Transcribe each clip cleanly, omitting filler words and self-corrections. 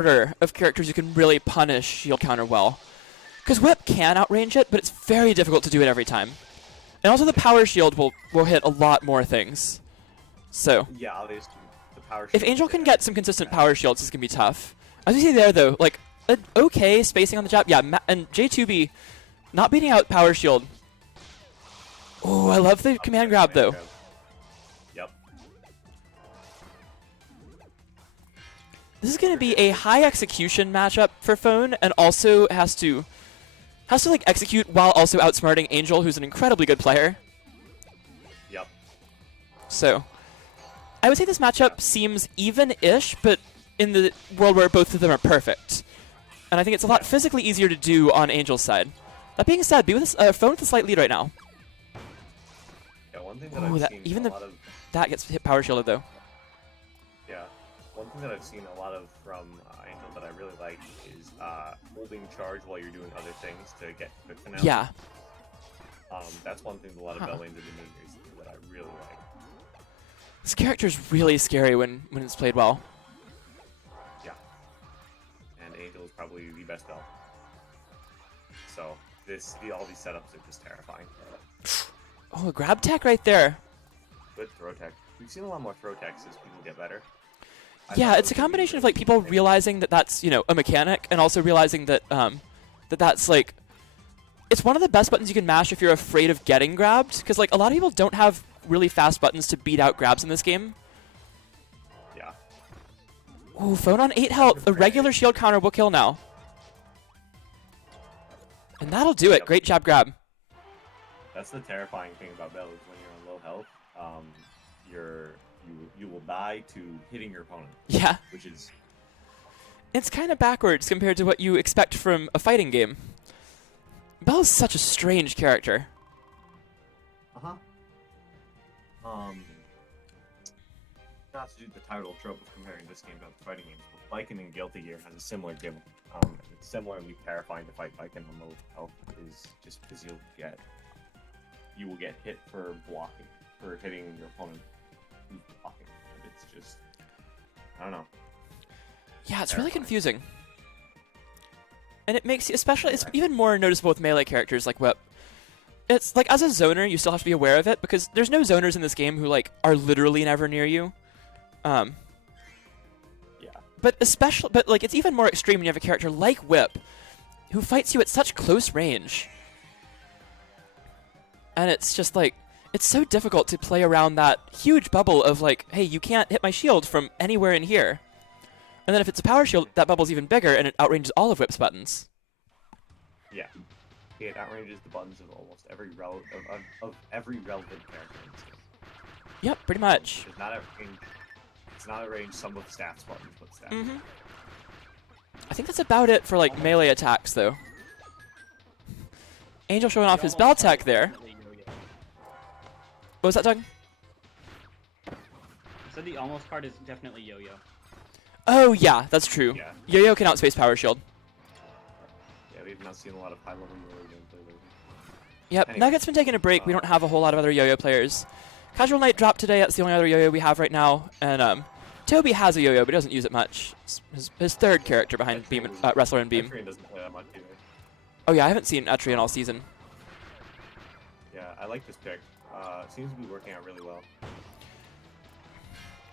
order of characters who can really punish shield counter well. Because Whip can outrange it, but it's very difficult to do it every time. And also the power shield will hit a lot more things. So Yeah, obviously the power shield. if Angel can get some consistent power shields, this can be tough. As you see there, though, like, an okay spacing on the jab. Yeah, and J2B not beating out power shield. Oh, I love the command grab, though. Yep. This is going to be a high execution matchup for Phone, and also has to like execute while also outsmarting Angel, who's an incredibly good player. Yep. So I would say this matchup seems even-ish, but in the world where both of them are perfect. And I think it's a lot physically easier to do on Angel's side. That being said, Phone with a slight lead right now. Yeah, one thing that I've seen even a lot of... that gets hit power shielded, though. Yeah. One thing that I've seen a lot of from Angel that I really like is holding charge while you're doing other things to get quick finale. Yeah. That's one thing that a lot of Bell lanes have been doing recently that I really like. This character's really scary when it's played well. Yeah. And Angel is probably the best Bell. So all these setups are just terrifying. Oh, a grab tech right there. Good throw tech. We've seen a lot more throw techs as people get better. Yeah, it's a combination of like people realizing that that's, you know, a mechanic, and also realizing that that's like, it's one of the best buttons you can mash if you're afraid of getting grabbed, because like a lot of people don't have really fast buttons to beat out grabs in this game. Yeah. Ooh, Phone on 8 health. A regular shield counter will kill now. And that'll do it. Great jab grab. That's the terrifying thing about Bell is when you're on low health, you will die to hitting your opponent. Yeah. Which is... It's kind of backwards compared to what you expect from a fighting game. Bell's such a strange character. Uh-huh. Not to do the title trope of comparing this game to other fighting games, but Viking and Guilty Gear has a similar gimmick. It's similarly terrifying to fight Viking on low health, is just because you will get hit for blocking, for hitting your opponent who's blocking. And it's just, I don't know. Yeah, it's really confusing. And it makes you, especially, it's even more noticeable with melee characters like Whip. It's like, as a zoner, you still have to be aware of it, because there's no zoners in this game who like are literally never near you. Yeah. But like it's even more extreme when you have a character like Whip, who fights you at such close range. And it's just like, it's so difficult to play around that huge bubble of like, hey, you can't hit my shield from anywhere in here. And then if it's a power shield, that bubble's even bigger, and it outranges all of Whip's buttons. Yeah. It outranges the buttons of almost every relevant character in this game. Yep, pretty much. It's not a range some with stats buttons, but stats. Mm-hmm. I think that's about it for like melee attacks, though. Angel showing off his bell tech there. What was that, Doug? I said the almost card is definitely yo-yo. Oh, yeah, that's true. Yeah. Yo-Yo can outspace Power Shield. Yeah, we've not seen a lot of high-level yo-yo gameplay lately. Yep, Anyway. Nugget's been taking a break. We don't have a whole lot of other yo-yo players. Casual Knight dropped today. That's the only other yo-yo we have right now. And Toby has a yo-yo, but he doesn't use it much. It's his third character behind Beam, Wrestler and Beam. Etrian doesn't play that much either. Oh, yeah, I haven't seen Etrian all season. Yeah, I like this pick. Seems to be working out really well.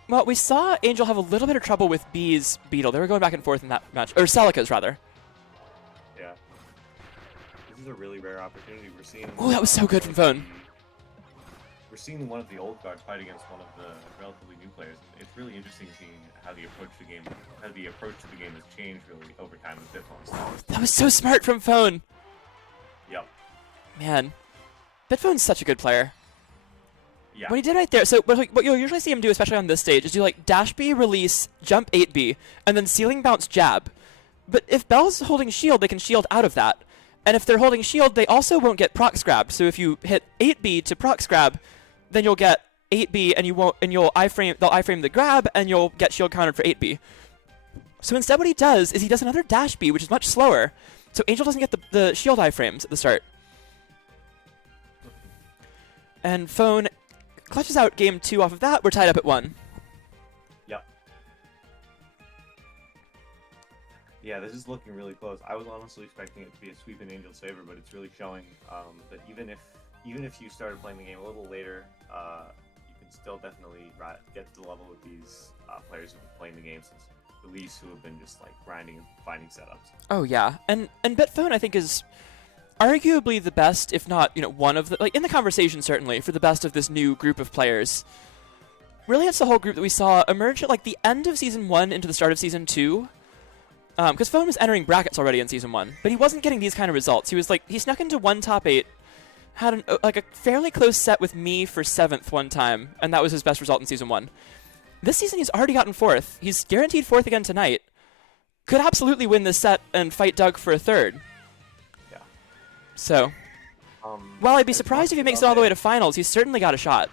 Well, we saw Angel have a little bit of trouble with B's Beetle. They were going back and forth in that match. Or Celica's, rather. Yeah. This is a really rare opportunity. We're seeing... Oh, that was so good from Phone. We're seeing one of the old guards fight against one of the relatively new players. It's really interesting seeing how the approach to the game has changed really over time with Bitphone. That was so smart from Phone. Yep. Man. Bitphone's such a good player. Yeah. What he did right there, so what you'll usually see him do, especially on this stage, is do like dash B, release, jump 8B, and then ceiling bounce jab. But if Bell's holding shield, they can shield out of that. And if they're holding shield, they also won't get procs grabbed. So if you hit 8B to procs grab, then you'll get 8B and they'll iframe the grab, and you'll get shield countered for 8B. So instead what he does is he does another dash B, which is much slower. So Angel doesn't get the shield iframes at the start. And Phone clutches out game 2 off of that. We're tied up at 1. Yep. Yeah, this is looking really close. I was honestly expecting it to be a sweep in Angel's favor, but it's really showing that even if you started playing the game a little later, you can still definitely get to the level with these players who've been playing the game since release, who have been just like grinding and finding setups. Oh yeah, and Bitphone I think is arguably the best, if not one of the in the conversation certainly for the best of this new group of players. Really, it's the whole group that we saw emerge at the end of Season 1 into the start of Season 2. Because Phone was entering brackets already in Season 1, but he wasn't getting these kind of results. He snuck into one top 8, had a fairly close set with me for 7th one time, and that was his best result in Season 1. This season he's already gotten 4th. He's guaranteed 4th again tonight. Could absolutely win this set and fight Doug for a 3rd. Yeah. So, while I'd be surprised if he makes it all the way to finals, he's certainly got a shot.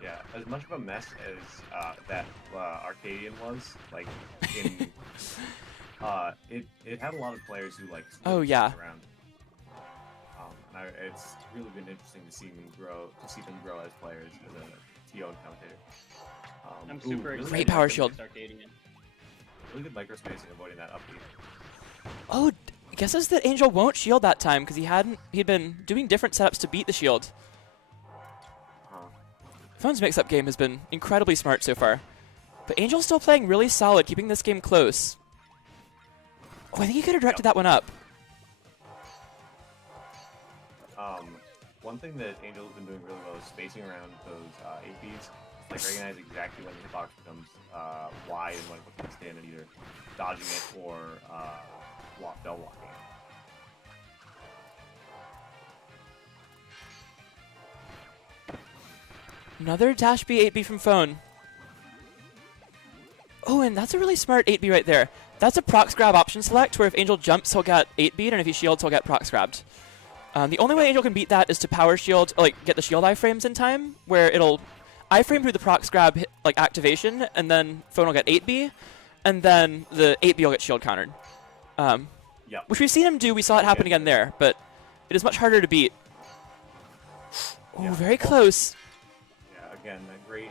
Yeah, as much of a mess as that Arcadian was, in it had a lot of players who Oh yeah. around. It's really been interesting to see them grow as players as a TO and commentator. I'm super excited. Great power for shield. this Arcadian. Really good micro spacing, avoiding that up B. Oh, guesses that Angel won't shield that time because he'd been doing different setups to beat the shield. Phone's mix-up game has been incredibly smart so far. But Angel's still playing really solid, keeping this game close. Oh, I think he could have directed that one up. One thing that Angel's been doing really well is spacing around those APs. Recognize exactly when the hitbox becomes wide and when it becomes thin, and either dodging it or bell blocking it. Another dash B 8B from Phone. Oh, and that's a really smart 8B right there. That's a prox grab option select where if Angel jumps, he'll get 8B'd, and if he shields, he'll get prox grabbed. The only way Angel can beat that is to power shield, get the shield iframes in time, where it'll iframe through the prox grab activation, and then Phone will get 8B, and then the 8B will get shield countered. Which we've seen him do. We saw it happen again there, but it is much harder to beat. Oh, very close. Yeah, again, a great...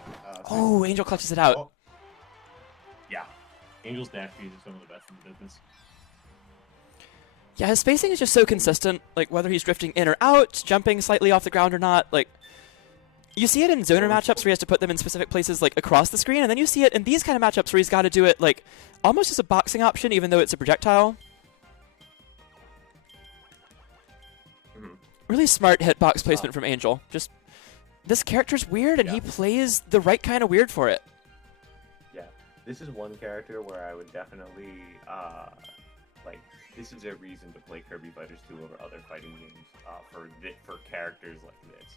oh, Angel clutches it out. Oh. Yeah. Angel's dash Bs are some of the best in the business. Yeah, his spacing is just so consistent, whether he's drifting in or out, jumping slightly off the ground or not, you see it in zoner matchups where he has to put them in specific places, across the screen, and then you see it in these kind of matchups where he's got to do it, almost as a boxing option, even though it's a projectile. Really smart hitbox placement from Angel. Just, this character's weird, and he plays the right kind of weird for it. Yeah, this is one character where I would definitely, this is a reason to play Kirby Fighters 2 over other fighting games for characters like this.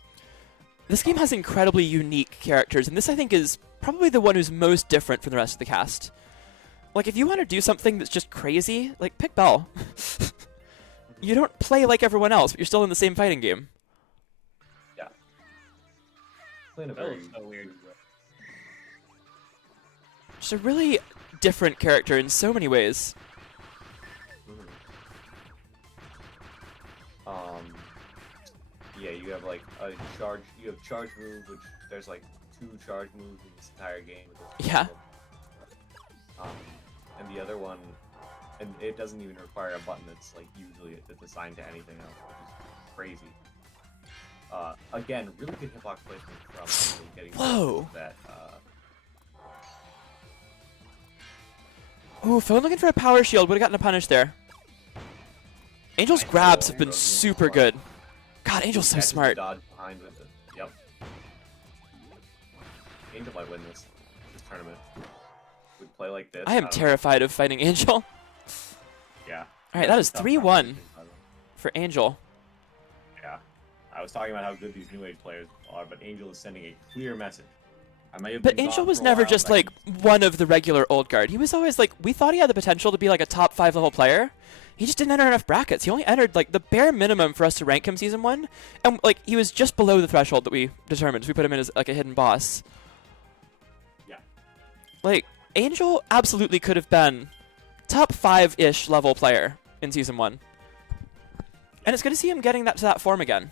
This game has incredibly unique characters, and this I think is probably the one who's most different from the rest of the cast. If you want to do something that's just crazy, pick Bell. You don't play like everyone else, but you're still in the same fighting game. Yeah. Playing a very so weird. Just a really different character in so many ways. Yeah, you have a charge. You have charge move, which there's 2 charge moves in this entire game. Yeah. And the other one, and it doesn't even require a button that's usually that's assigned to anything else, which is crazy. Again, really good hitbox placement from getting that. Ooh, Phone looking for a power shield. Would have gotten a punish there. Angel's grabs have been super good. God, Angel's so smart. Dodge behind with it. Yep. Angel might win this tournament. Would play like this. I am terrified of fighting Angel. Yeah. All right, that is 3-1 for Angel. Yeah. I was talking about how good these new age players are, but Angel is sending a clear message. But Angel was never just one of the regular old guard. He was always we thought he had the potential to be a top 5 level player. He just didn't enter enough brackets. He only entered the bare minimum for us to rank him Season 1. And he was just below the threshold that we determined. So we put him in as a hidden boss. Yeah. Angel absolutely could have been top 5-ish level player in Season 1. And it's good to see him getting to that form again.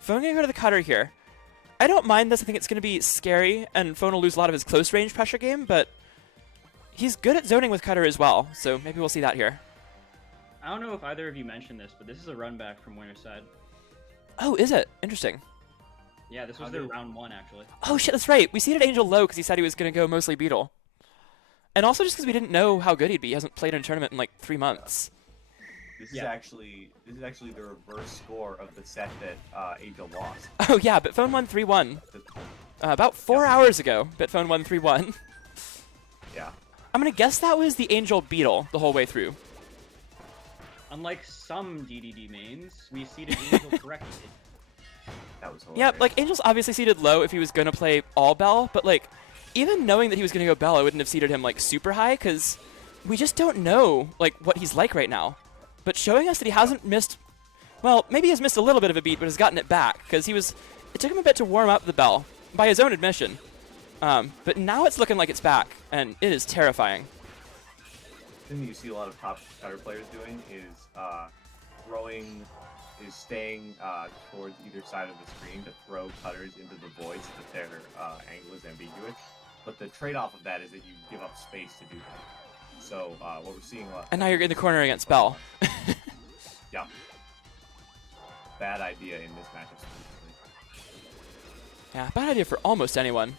Phone going to go to the cutter here. I don't mind this. I think it's going to be scary, and Phone will lose a lot of his close range pressure game, but he's good at zoning with Cutter as well, so maybe we'll see that here. I don't know if either of you mentioned this, but this is a run back from Winner's Side. Oh, is it? Interesting. Yeah, this was How their did- round 1, actually. Oh shit, that's right. We seeded Angel low because he said he was going to go mostly Beetle. And also just because we didn't know how good he'd be. He hasn't played in a tournament in like 3 months. This Yeah. is actually the reverse score of the set that Angel lost. Oh yeah, Bitphone won 3-1. About 4 Yep. hours ago, Bitphone won 3-1. Yeah. I'm going to guess that was the Angel Beetle the whole way through. Unlike some DDD mains, we seeded Angel correctly. That was hilarious. Yeah, like Angel's obviously seeded low if he was going to play all Bell, but like even knowing that he was going to go Bell, I wouldn't have seeded him like super high because we just don't know like what he's like right now. But showing us that he hasn't missed, well, maybe he's missed a little bit of a beat, but has gotten it back because it took him a bit to warm up the Bell by his own admission. But now it's looking like it's back, and it is terrifying. The thing that you see a lot of top Cutter players doing is staying towards either side of the screen to throw cutters into the voids that their angle is ambiguous. But the trade-off of that is that you give up space to do that. So what we're seeing a lot. And now you're in the corner against Bell. Yeah. Bad idea in this matchup specifically. Yeah, bad idea for almost anyone.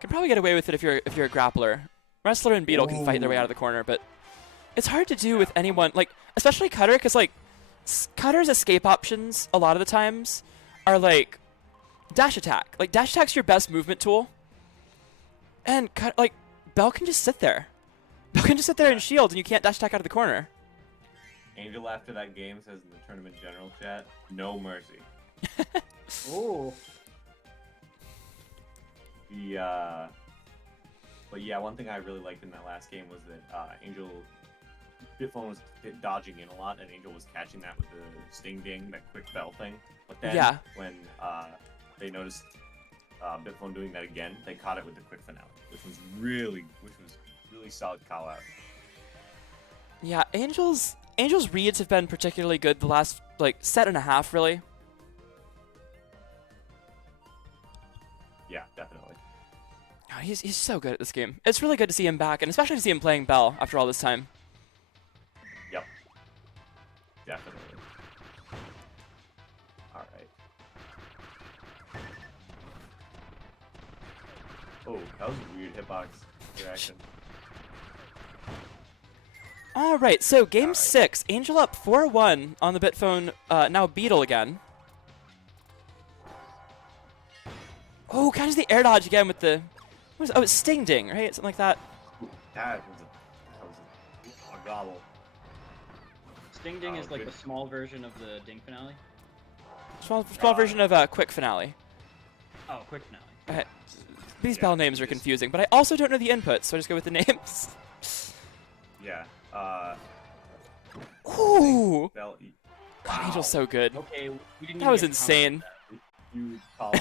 Can probably get away with it if you're a grappler. Wrestler and Beetle can fight their way out of the corner, but it's hard to do with anyone, like especially Cutter, because like Cutter's escape options a lot of the times are like dash attack. Like dash attack's your best movement tool, and like Bell can just sit there. Bell can just sit there and shield, and you can't dash attack out of the corner. Angel after that game says in the tournament general chat, no mercy. Ooh. But yeah, one thing I really liked in that last game was that Bitphone was dodging in a lot, and Angel was catching that with the Sting Ding, that quick bell thing. But then Yeah. when they noticed Bitphone doing that again, they caught it with the quick finale, which was really solid call out. Yeah, Angel's reads have been particularly good the last like set and a half, really. Yeah, definitely. Oh, he's so good at this game. It's really good to see him back, and especially to see him playing Bell after all this time. Yep. Definitely. Alright. Oh, that was a weird hitbox reaction. All right, so game Alright. 6, Angel up 4-1 on the Bitphone. Now Beetle again. Oh, catches the air dodge again with the. It's Sting Ding, right? Something like that. That was a gobble. Sting Ding Oh, is like good. the small version of the Ding finale. Small version of Quick Finale. Oh, quick finale. These Yeah, Bell names are just- confusing, but I also don't know the inputs, so I just go with the names. Yeah. Ooh! Bell, God, Angel's so good. Okay, we didn't That even was get to comment on insane. that. you call